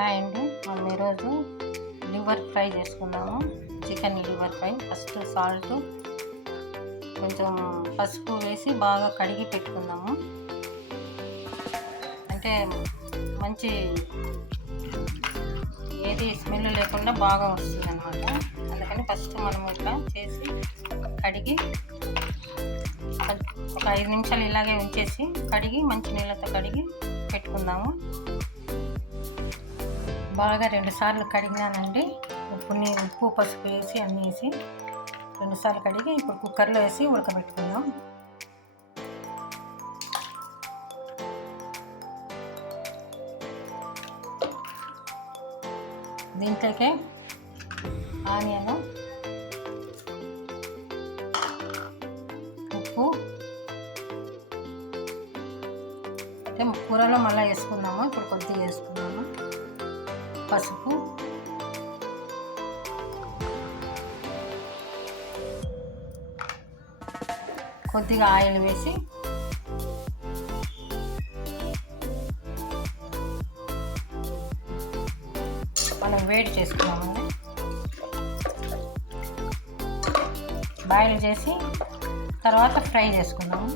Hi అండి. మనం ఈరోజు లివర్ ఫ్రై చేసుకుందాము. Chicken liver fry. First salt, కొంచెం పసుపు వేసి బాగా కడిగి పెట్టుకుందాము. అంటే మంచి ఏది స్మెల్ లేకుండా బాగా వస్తుంది అన్నమాట. అందుకని ఫస్ట్ మనం ఇట్లా చేసి కడిగి ఒక 5 నిమిషాలు ఇలాగే ఉంచేసి కడిగి మంచి నీళ్ళతో కడిగి పెట్టుకుందాము. బాగా 2 సార్లు కడిగినానండి. ఉప్పు పసుపు వేసి అన్నీ వేసి 2 సార్లు కడిగి ఇప్పుడు కుక్కర్లో వేసి ఉడకబెట్టుకుందాం. దీంట్లోకే ఆనియన్, ఉప్పు అంటే కూరలో మళ్ళీ వేసుకుందాము. ఇప్పుడు కొద్దిగా వేసుకున్నాము. పసుపు, కొద్దిగా ఆయిల్ వేసి మనం వేడి చేసుకున్నామండి. బాయిల్ చేసి తర్వాత ఫ్రై చేసుకున్నాము.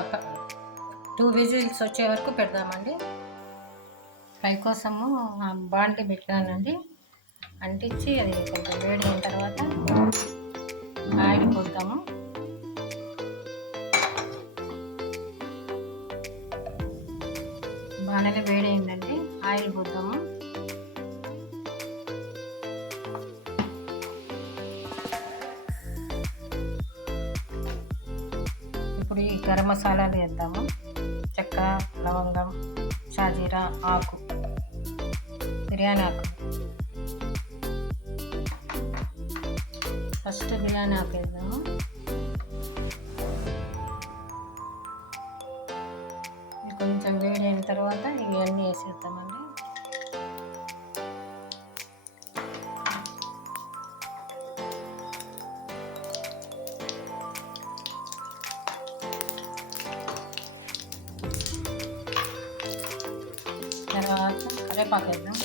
ఒక 2 విజిల్స్ వచ్చే వరకు పెడదామండి. ఫ్రై కోసము బాండి పెట్టానండి. అంటించి అది కొంచెం వేడి అయిన తర్వాత ఆయిల్ పోద్దాము. బాగానే వేడి అయిందండి. ఆయిల్ పోద్దాము. ఇప్పుడు ఈ గరం మసాలాలు వేద్దాము. చెక్క, లవంగం, షాజీరా ఆకు, బిర్యానీ ఆకు. ఫస్ట్ బిర్యానీ ఆకు వేద్దాము. కొంచెం వేడి అయిన తర్వాత ఇవన్నీ వేసేద్దామండి. తర్వాత కరివేపాకు వేద్దాం.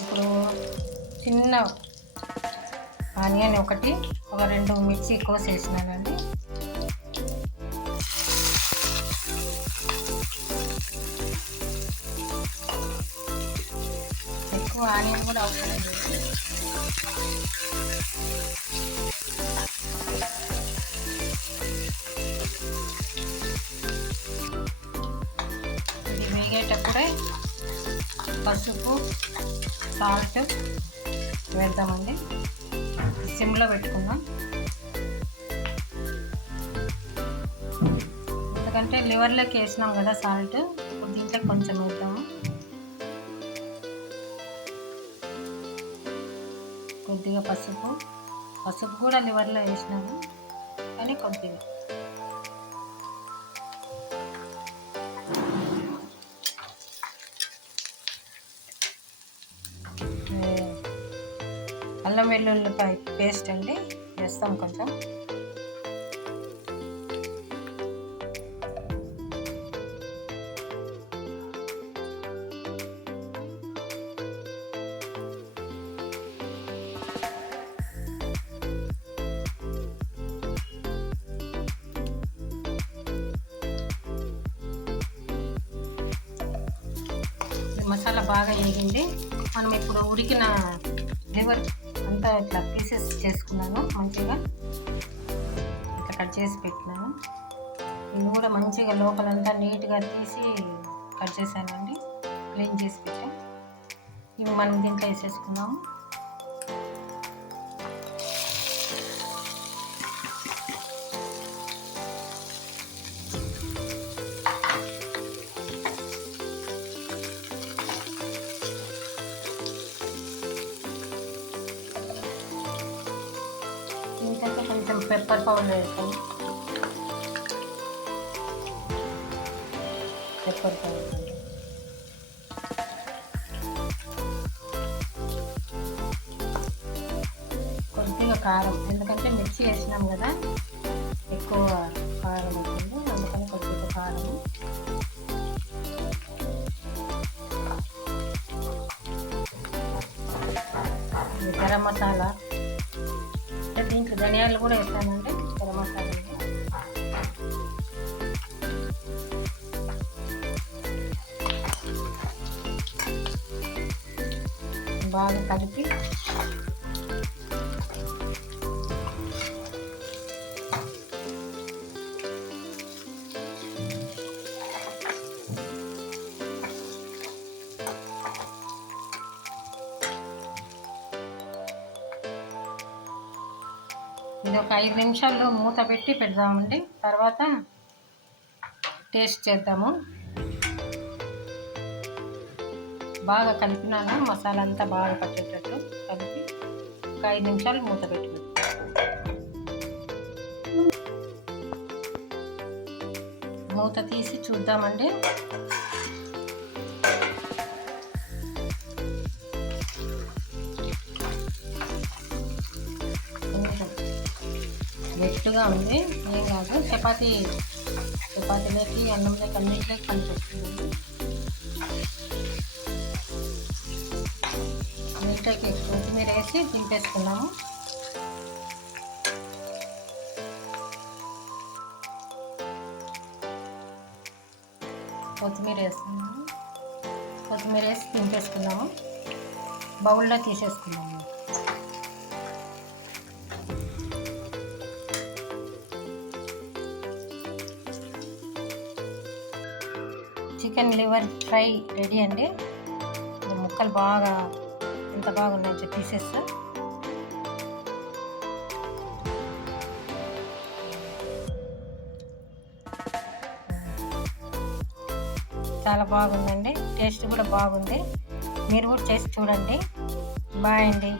ఇప్పుడు చిన్న ఆనియన్ ఒక 2 మిర్చి కోసేసినానండి. ఎక్కువ ఆనియన్ కూడా అవసరం లేదు. ఇది వేగేటప్పుడే పసుపు, సాల్ట్ వేద్దామండి. సిమ్లో పెట్టుకుందాం. ఎందుకంటే లివర్లోకి వేసినాం కదా సాల్ట్. ఇప్పుడు దీంట్లో కొంచెం వేద్దాము. కొద్దిగా పసుపు కూడా లివర్లో వేసినాము, కానీ కొద్దిగా. అల్లం వెల్లుల్లిపాయ పేస్ట్ అండి వేస్తాం కొంచెం. మసాలా బాగా వేగింది. మనం ఇప్పుడు ఉడికిన లివర్ అంతా ఇట్లా పీసెస్ చేసుకున్నాను. మంచిగా ఇట్లా కట్ చేసి పెట్టినాను. ఇది కూడా మంచిగా లోపలంతా నీట్గా తీసి కట్ చేశానండి. క్లీన్ చేసి పెట్టాను. ఇవి మనం దీంట్లో వేసేసుకున్నాము. దీంట్లో కొంచెం పెప్పర్ పౌడర్ వేస్తాము. పెప్పర్ పౌడర్ కొద్దిగా కారం, ఎందుకంటే మిర్చి వేసినాం కదా, ఎక్కువ కారం అవుతుంది, అందుకని కొద్దిగా కారం. గరం మసాలా, దీంట్లో ధనియాలు కూడా వేస్తానండి. గరం మసాలా బాగా కలిపి ఇది ఒక 5 నిమిషాల్లో మూత పెట్టి పెడదామండి. తర్వాత టేస్ట్ చేద్దాము. బాగా కలిపినాను, మసాలా అంతా బాగా పట్టేటట్టు కలిపి ఒక 5 నిమిషాలు మూత పెట్టినాను. మూత తీసి చూద్దామండి. గట్టిగా ఉంది, ఏం కాదు. చపాతీలోకి, అన్నంలోకి, అన్నింటిలోకి పనిచేస్తుంది. నీటికి కొత్తిమీర వేసి దింపేసుకున్నాము. కొత్తిమీర వేసుకున్నాము. కొత్తిమీర వేసి దింపేసుకున్నాము. బౌల్లో తీసేసుకున్నాము. చికెన్ లివర్ ఫ్రై రెడీ అండి. ముక్కలు బాగా ఎంత బాగున్నాయో పీసెస్. చాలా బాగుందండి, టేస్ట్ కూడా బాగుంది. మీరు కూడా చేసి చూడండి. బాయ్ అండి.